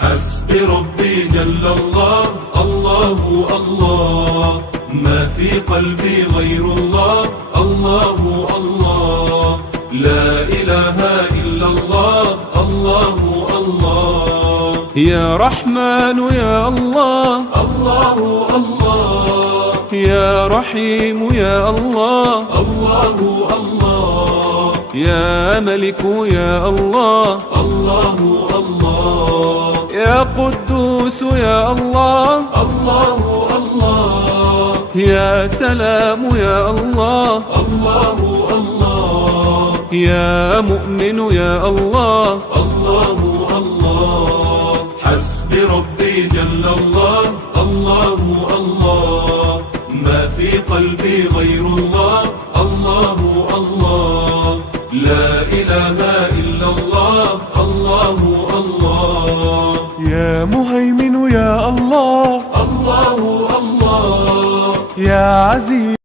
حسبي ربي جل الله، الله الله، ما في قلبي غير الله، الله الله، لا إله إلا الله، الله الله. يا رحمن يا الله، الله الله، يا رحيم يا الله، الله الله، يا ملك يا الله، الله الله، يا قدوس يا الله، الله الله، يا سلام يا الله، الله الله، يا مؤمن يا الله، الله الله. حسبي ربي جل الله، الله الله، ما في قلبي غير الله، الله الله، لا إله إلا الله، الله الله. يا مهيمن يا الله، الله الله، يا عزيز